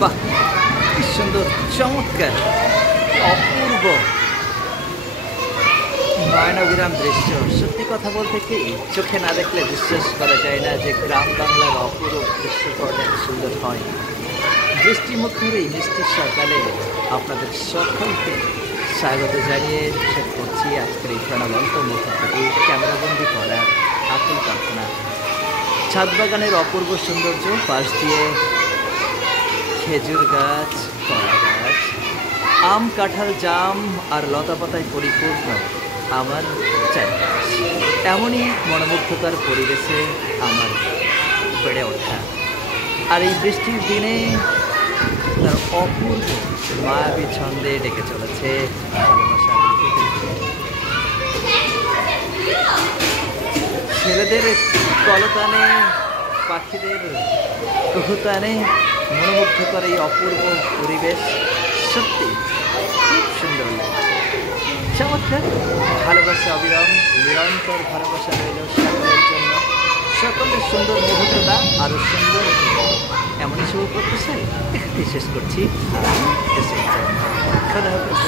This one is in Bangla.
বাহ, কি সুন্দর, চমৎকার, অপূর্ব নয়নাভিরাম দৃশ্য। সত্যি কথা বলতে কি, চোখে না দেখলে বিশ্বাস করা যায় না যে গ্রাম বাংলার অপূর্ব দৃশ্যপট এত সুন্দর হয়। বৃষ্টিমুখর এই মিষ্টি সকালে আপনাদের সকলকে স্বাগত জানিয়ে শেষ করছি আজকের এই প্রাণবন্ত মুহূর্তটি ক্যামেরাবন্দি করার আকুল প্রার্থনা। ছাদ বাগানের অপূর্ব সৌন্দর্য, পাশ দিয়ে খেজুর গাছ, কলা গাছ, আম, কাঁঠাল, জাম আর লতাপাতায় পরিপূর্ণ আমার চারপাশ। এমনই মনোমুগ্ধকর পরিবেশে আমার বেড়ে ওঠা। আর এই বৃষ্টির দিনে তার অপূর্ব মায়াবী ছন্দে ডেকে চলেছে ভালোবাসার ছেলেদের কলতানে, পাখিদের কুহুতানে মনোমুগ্ধকর এই অপূর্ব পরিবেশ সত্যি খুব সুন্দর লাগছে। চমৎকার ভালোবাসা, অবিরাম নিরন্তর ভালোবাসা রইল সকলের জন্য। সকলের সুন্দর মুহূর্তটা আরো সুন্দর এমনই শুরু করতে চাই। এখানেই শেষ করছি। খোদা হাফেজ।